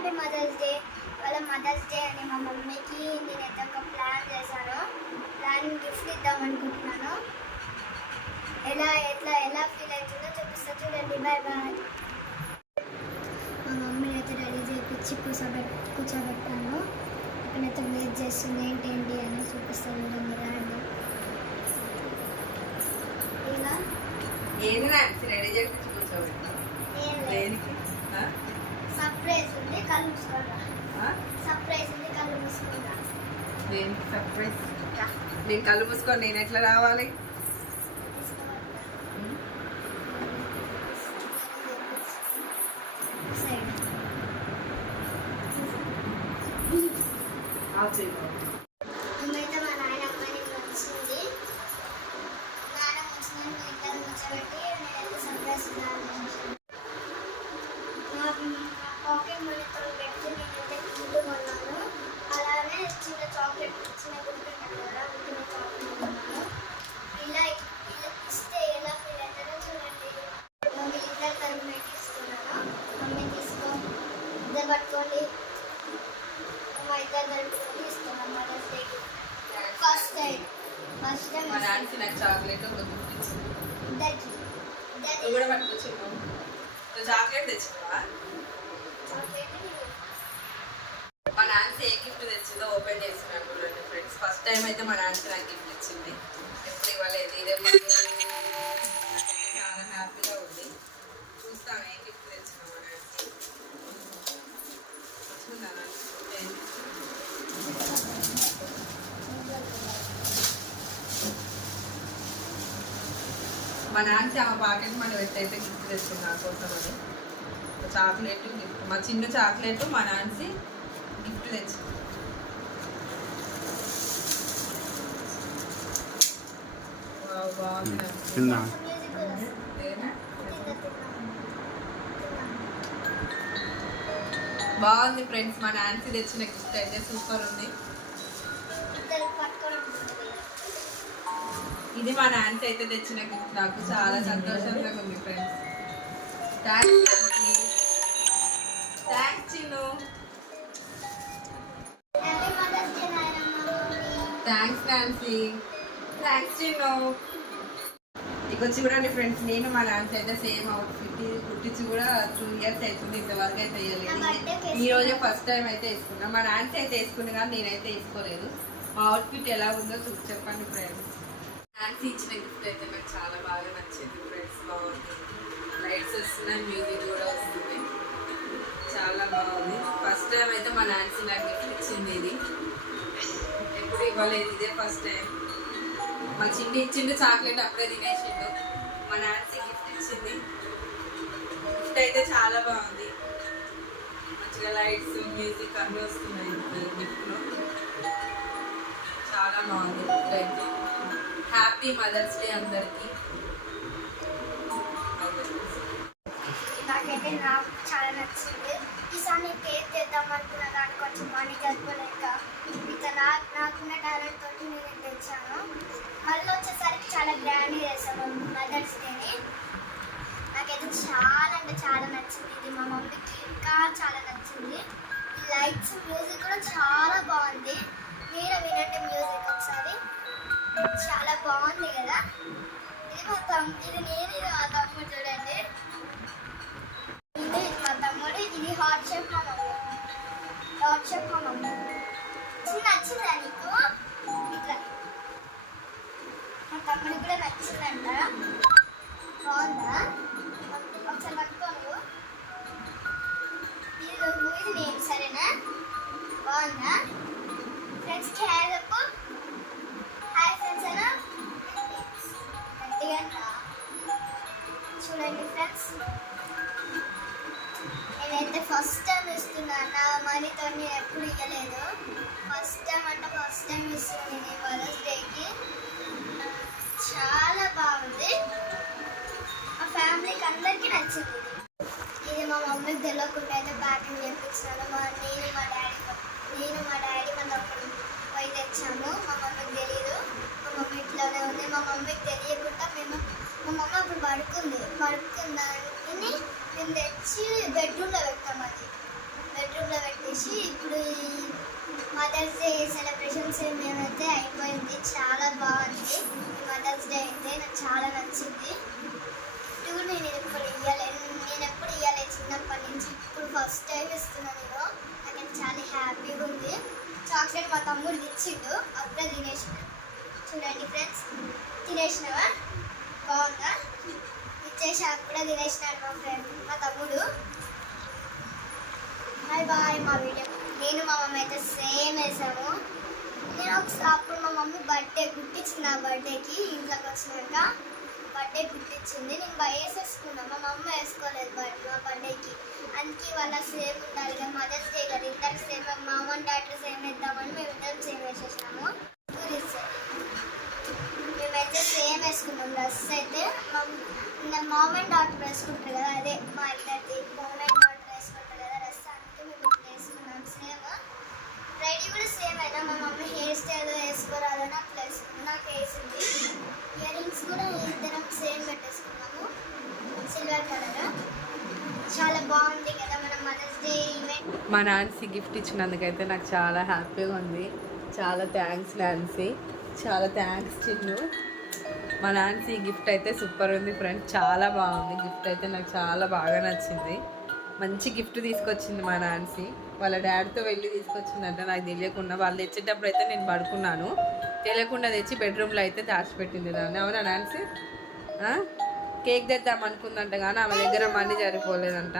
Happy mother's day. వాళ్ళ mother's day అని మా మమ్మీకి నేనైతే ఒక ప్లాన్ చేశాను. ప్లాన్ గిఫ్ట్ ఇద్దాం అనుకుంటున్నాను. ఎలా ఫీల్ అవుతుందో చూపిస్తా, చూడండి. Bye bye. మా మమ్మీని అయితే రెడీ చేయించి కూర్చోబెట్టాను. అక్కడైతే వెయిట్ చేస్తుంది. ఏంటి అని చూపిస్తాను, చూడండి. రాండి. ఇలా రెడీ చేయించి కూర్చోబెట్టాను. సర్ప్రైజ్ ఉంది, కళ్ళు మూసుకుంటా. సర్ప్రైజ్ ఉంది, కళ్ళు మూసుకుంటా. సర్ప్రైజ్? నేను కళ్ళు మూసుకొని నేను ఎట్లా రావాలి? మేమైతే మా నాయన అమ్మాయిని వచ్చింది. నాన్న వచ్చిందని మీ ఇద్దరు కూర్చోబెట్టి నేనైతే సర్ప్రైజ్ పాకెట్ మనీతో పెట్టి నేనైతే గిఫ్ట్ కొన్నాను. అలానే చిన్న చాక్లెట్, చిన్న గిఫ్ట్ ఉంటాను కదా, చిన్న చాక్లెట్ కొన్నాను. ఇలా ఇస్తే ఎలా ఫీల్ అవుతారో చూడండి. మమ్మీ ఇద్దరు తరపునైతే ఇస్తున్నాను. మమ్మీ తీసుకో, ఇద్దరు పట్టుకోండి. మా ఇద్దరు తరపునైతే ఇస్తున్నాను మదర్స్ డే. ఫస్ట్ టైం మా నాన్నకి నాకు చాక్లెట్ ఇద్దరికి కూడా పట్టుకొచ్చి చాక్లెట్ తెచ్చినావా? మా నాన్న ఏ గిఫ్ట్ తెచ్చిందో ఓపెన్ చేసినాను చూడండి ఫ్రెండ్స్. ఫస్ట్ టైం అయితే మా నాన్న నాకు గిఫ్ట్ ఇచ్చింది. ఎప్పుడు ఇవ్వలేదు. ఇదే చాలా హ్యాపీగా ఉంది. చూస్తాను ఏ గిఫ్ట్ తెచ్చినా మా నాన్నకి. మా నాన్నకి ఆమె పాకెట్ మనీ పెట్టయితే గిఫ్ట్ తెచ్చింది నా కోసం అని. చాక్లెట్ గిఫ్ట్, మా చిన్న చాక్లెట్ మా నాన్నకి గిఫ్ట్ తెచ్చింది. బాగుంది ఫ్రెండ్స్. మా నాన్నకి తెచ్చిన గిఫ్ట్ అయితే సూపర్ ఉంది. ఇది మా నాన్నకి అయితే తెచ్చిన గిఫ్ట్. నాకు చాలా సంతోషంగా ఉంది friends. Thanks Chinnu. Thanks Nancy. Thanks Chinnu. ఇక చూడండి ఫ్రెండ్స్, నేను మా నాన్న అయితే సేమ్ అవుట్ఫిట్ కుట్టించి కూడా 2 years అవుతుంది. ఇంతవరకు అయితే వేయలేదు. ఈ రోజే ఫస్ట్ టైం అయితే వేసుకున్నా. మా నాన్న అయితే వేసుకున్నా కానీ నేనైతే వేసుకోలేదు. మా అవుట్ఫిట్ ఎలా ఉందో చెప్పండి ఫ్రెండ్స్. నాన్సీ ఇచ్చిన గిఫ్ట్ అయితే నాకు చాలా బాగా నచ్చింది ఫ్రెండ్స్. బాగుంది. లైట్స్ వస్తున్నాయి, మ్యూజిక్ కూడా వస్తుంది. చాలా బాగుంది. ఫస్ట్ టైం అయితే మా నాన్సీ నాకు గిఫ్ట్ ఇచ్చింది. ఇది ఎప్పుడు ఇవ్వలేదు, ఇదే ఫస్ట్ టైం. మా ఇచ్చిండు చాక్లెట్, అప్పుడే తినేసిండు. మా నాన్సీ గిఫ్ట్ ఇచ్చింది. గిఫ్ట్ అయితే చాలా బాగుంది. మంచిగా లైట్స్, మ్యూజిక్ అన్నీ వస్తున్నాయి గిఫ్ట్లో. చాలా బాగుంది గిఫ్ట్ అయితే. హ్యాపీ మదర్స్ డే అందరికీ. నాకైతే నాకు చాలా నచ్చింది. ఈసారి నేను కేక్ చేద్దాం అనుకున్నా కానీ కొంచెం మనీ జరుపుకోలేక ఇక నాకున్న టాలెంట్ తోటి నేను తెచ్చాను. మళ్ళీ వచ్చేసరికి చాలా గ్రాండ్ చేస్తాను మదర్స్ డేని. నాకైతే చాలా అంటే చాలా నచ్చింది. ఇది మా మమ్మీకి ఇంకా చాలా నచ్చింది. ఈ లైట్స్, మ్యూజిక్ కూడా చాలా బాగుంది. మీరు వినండి మ్యూజిక్ ఒకసారి. చాలా బాగుంది కదా. ఇది నేను, ఇది మా తమ్ముడు. చూడండి, ఇది మా తమ్ముడు. ఇది హార్ట్ షేప్ మా మమ్మీ. హార్ట్ షేప్ మా మమ్మీ. నచ్చిందా నీకు? ఇట్లా మా తమ్ముడికి కూడా నచ్చిందంట. బాగుందా? ఒకసారి పట్టుకోను. ఇది నేను, సరేనా? బాగుందా ఫ్రెండ్స్? చెప్పు హాయ్ ఫ్రెండ్స్ అనా. గట్టిగా చూడండి ఫ్రెండ్స్, నేనైతే ఫస్ట్ టైం ఇస్తున్నాను. నా మనీతో నేను ఎప్పుడు ఇవ్వలేదు. ఫస్ట్ టైం అంటే ఫస్ట్ టైం ఇస్తున్నాను నేను మదర్స్ డేకి. చాలా బాగుంది. మా ఫ్యామిలీకి అందరికీ నచ్చింది. ఇది మా మమ్మీకి తెలియకుండా అయితే ప్యాకింగ్ చేయించాను. నేను మా డాడీ మన పోయి తెచ్చాము. మా మమ్మీకి తెలియదు. మా మమ్మీ ఇట్లానే ఉంది. మా మమ్మీకి తెలియకుండా మా మమ్మీ అప్పుడు పడుకుందాన్ని మేము తెచ్చి బెడ్రూమ్లో పెట్టాము. అది బెడ్రూమ్లో నుంచి ఇప్పుడు మదర్స్ డే సెలబ్రేషన్స్ మేమైతే అయిపోయింది. చాలా బాగుంది ఈ మదర్స్ డే అయితే, నాకు చాలా నచ్చింది. ఇటు నేను ఎప్పుడు ఇవ్వలేదు చిన్నప్పటి నుంచి, ఇప్పుడు ఫస్ట్ టైం ఇస్తున్నాను నేను. నాకైతే చాలా హ్యాపీగా ఉంది. చాక్లెట్ మా తమ్ముడు ఇచ్చిండు, అప్పుడే తినేసిన. చూడండి ఫ్రెండ్స్, తినేసినవా? బాగుందా? ఇచ్చేసి అప్పుడే తినేసినాడు మా తమ్ముడు. బాయ్ మా వీడియో. నేను మా మమ్మీ అయితే సేమ్ వేసాము. నేను ఒకసారి అప్పుడు మా మమ్మీ బర్త్డే గుట్టించింది, నా బర్త్డేకి ఇంట్లోకి వచ్చినాక బర్త్డే గుట్టించింది. నేను వేసేసుకున్నాను, మా మమ్మీ వేసుకోలేదు మా బర్త్డేకి. అందుకే వాళ్ళ సేమ్ ఉండాలి కదా, మదర్స్ డే కదా, ఇద్దరికి సేమ్, మా అమ్మ డాక్టర్ సేమ్ వేద్దామని మేము ఇద్దరం సేమ్ వేసేసినాము. మేమైతే సేమ్ వేసుకున్నాం. డ్రెస్ అయితే మామ్ అండ్ డాక్టర్ వేసుకుంటారు కదా, అదే మా ఇద్దరిది మామ్ అండ్ డాక్టర్ వేసుకుంటారు కదా డ్రెస్, అందుకే మేము ఇట్లా వేసుకున్నాం సేమ్. రెడీ కూడా సేమ్ అయినా, మా మమ్మీ హెయిర్ స్టైల్ వేసుకోరాదని అట్లా వేసుకున్నాం, నాకు వేసింది. ఇయర్ రింగ్స్ కూడా ఇద్దరం సేమ్ పెట్టేసుకున్నాము, సిల్వర్ కలర్. చాలా బాగుంది కదా మన మదర్స్ డే ఈవెంట్. మా నాన్సీ గిఫ్ట్ ఇచ్చినందుకైతే నాకు చాలా హ్యాపీగా ఉంది. చాలా థ్యాంక్స్ నాన్సీ, చాలా థ్యాంక్స్ చిన్ను. మా నాన్సీ గిఫ్ట్ అయితే సూపర్ ఉంది ఫ్రెండ్స్, చాలా బాగుంది గిఫ్ట్ అయితే, నాకు చాలా బాగా నచ్చింది. మంచి గిఫ్ట్ తీసుకొచ్చింది మా నాన్సీ. వాళ్ళ డాడీతో వెళ్ళి తీసుకొచ్చిందంటే నాకు తెలియకుండా, వాళ్ళు తెచ్చేటప్పుడు అయితే నేను పడుకున్నాను, తెలియకుండా తెచ్చి బెడ్రూమ్లో అయితే దాచిపెట్టింది దాన్ని. అవునా నాన్సీ? కేక్ తెద్దాం అనుకుందంట కానీ ఆమె దగ్గర మనీ సరిపోలేదంట,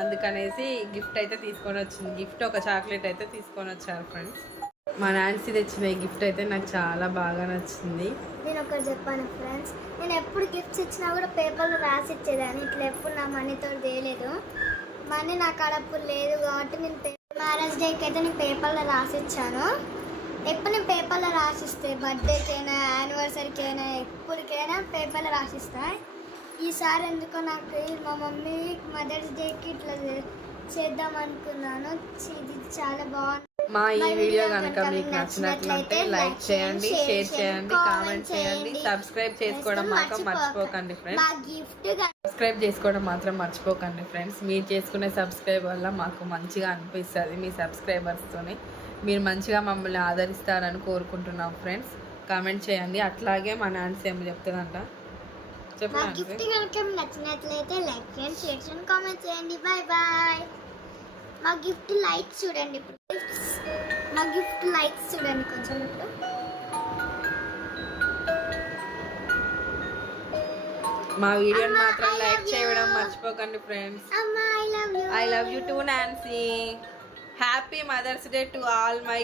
అందుకనేసి గిఫ్ట్ అయితే తీసుకొని వచ్చింది. గిఫ్ట్ ఒక చాక్లెట్ అయితే తీసుకొని వచ్చారు ఫ్రెండ్స్. మా నాన్సీ తెచ్చిన ఈ గిఫ్ట్ అయితే నాకు చాలా బాగా నచ్చింది. నేను ఒకటి చెప్పాను ఫ్రెండ్స్, నేను ఎప్పుడు గిఫ్ట్స్ ఇచ్చినా కూడా పేపర్లో రాసి ఇచ్చేదాన్ని, ఇట్లా ఎప్పుడు నా మనీతో తేలేదు. మనీ నాకు అడప్పుడు లేదు కాబట్టి నేను మ్యారేజ్ డేకి అయితే నేను పేపర్లో రాసి ఇచ్చాను. ఎప్పుడు నేను పేపర్లో రాసిస్తే, బర్త్డేకైనా యానివర్సరీకి అయినా ఎప్పటికైనా పేపర్లో రాసిస్తా. ఈసారి ఎందుకో నాకు మా మమ్మీ మదర్స్ డేకి ఇట్లా చేద్దాం అనుకున్నాను. ఇది చాలా బాగుంది. మా ఈ వీడియో కనుక మీకు నచ్చినట్లయితే లైక్ చేయండి, షేర్ చేయండి, కామెంట్ చేయండి, సబ్స్క్రైబ్ చేసుకోవడం మాత్రం మర్చిపోకండి ఫ్రెండ్స్. సబ్స్క్రైబ్ చేసుకోవడం మాత్రం మర్చిపోకండి ఫ్రెండ్స్. మీరు చేసుకునే సబ్స్క్రైబ్ వల్ల మాకు మంచిగా అనిపిస్తుంది. మీ సబ్స్క్రైబర్స్తోనే మీరు మంచిగా మమ్మల్ని ఆదరిస్తారని కోరుకుంటున్నాం ఫ్రెండ్స్. కామెంట్ చేయండి. అట్లాగే మా నాన్సీ ఏమి చెప్తుందంట చెప్పండి. గిఫ్ట్ కనుక మీకు నచ్చినట్లయితే లైక్ చేయండి, షేర్ చేయండి, కామెంట్ చేయండి. Bye bye. మా గిఫ్ట్ లైక్స్ చూడండి, ఇప్పుడు మా గిఫ్ట్ లైక్స్ చూడండి కొంచెం. ఇప్పుడు మా వీడియోని మాత్రం లైక్ చేయడం మర్చిపోకండి friends. I love you too Nancy. Happy mother's day to all my